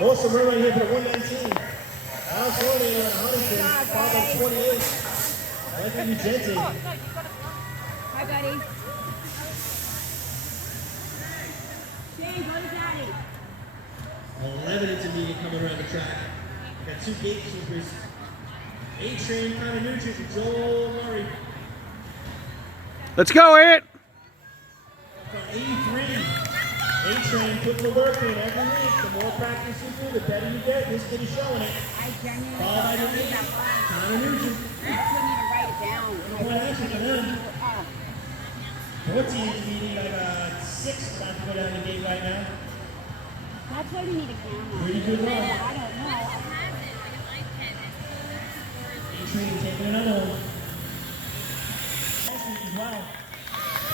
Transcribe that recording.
Awesome run right here for the 119. Alex Rowley on Huntington, followed by 28. Anthony Ugenti. Hi, buddy. Shane, go to daddy. 11 intermediate coming around the track. Got two gatekeepers. A-Train, Connor Nugent, and Joel Murray. Let's go, Ant. From 83. A-Train putting the work in every week. The more practice you do, the better you get. This kid is showing it. I genuinely Followed by the don't lead. need that line. Connor Nugent. I couldn't even write it down. What action for them? Oh, 14 intermediate, I got 6 about to go down the gate right now. that's why we need a camera. Pretty good run. I don't know. A-Train taking another one. Last week as well.